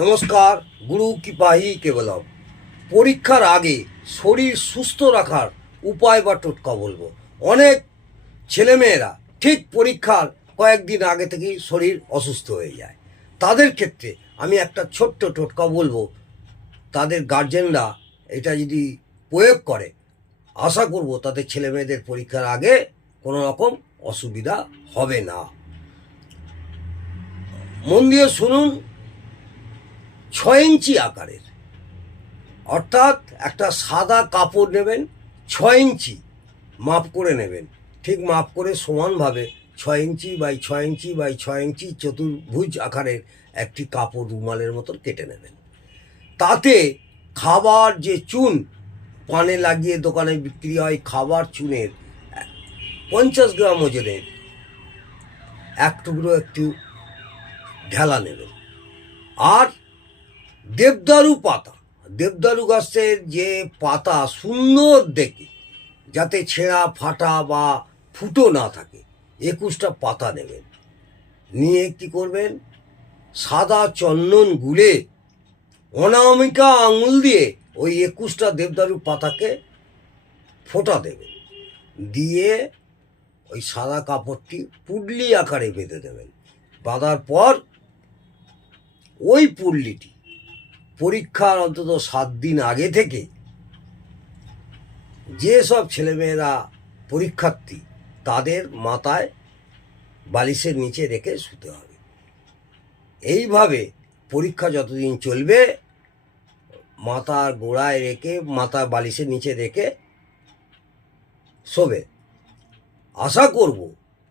নমস্কার, গুরু কৃপাহি কেবলম। পরীক্ষার আগে শরীর সুস্থ রাখার উপায় বা টোটকা বলবো। অনেক ছেলেমেয়েরা ঠিক পরীক্ষার কয়েকদিন আগে থেকেই শরীর অসুস্থ হয়ে যায়। তাদের ক্ষেত্রে আমি একটা ছোট্ট টোটকা বলবো, তাদের গার্জেনরা এটা যদি প্রয়োগ করে, আশা করব তাদের ছেলেমেয়েদের পরীক্ষার আগে কোনো রকম অসুবিধা হবে না। মন দিয়ে শুনুন। 6 ইঞ্চি আকারের, অর্থাৎ একটা সাদা কাপড় নেবেন, 6 ইঞ্চি মাপ করে নেবেন। ঠিক মাপ করে সমানভাবে 6 ইঞ্চি বাই 6 ইঞ্চি বাই 6 ইঞ্চি চতুর্ভুজ আকারের একটি কাপড় রুমালের মতন কেটে নেবেন। তাতে খাবার যে চুন পানে লাগিয়ে দোকানে বিক্রি হয়, খাবার চুনের 50 গ্রাম ওজনের এক টুকরো একটু ঢেলা নেবেন। আর দেবদারু পাতা, দেবদারু গাছের যে পাতা সুন্দর দেখে, যাতে ছেঁড়া ফাটা বা ফুটো না থাকে, 21টা পাতা নেবেন। নিয়ে কী করবেন, সাদা চন্দন গুলে অনামিকা আঙুল দিয়ে ওই 21টা দেবদারু পাতাকে ফোঁটা দেবেন। দিয়ে ওই সাদা কাপড়টি পুডলি আকারে বেঁধে দেবেন। বাঁধার পর ওই পুডলিটি পরীক্ষার অন্তত 7 দিন আগে থেকে যেসব ছেলেমেয়েরা পরীক্ষার্থী, তাদের মাথায় বালিশের নিচে রেখে শুতে হবে। এইভাবে পরীক্ষা যতদিন চলবে মাথার গোড়ায় রেখে, মাথা বালিশের নিচে রেখে শোবে। আশা করব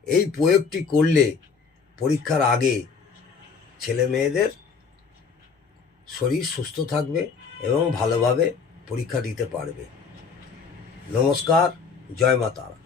এই প্রয়োগটি করলে পরীক্ষার আগে ছেলে মেয়েদের শরীর সুস্থ থাকবে এবং ভালোভাবে পরীক্ষা দিতে পারবে। নমস্কার, জয় মা তারা।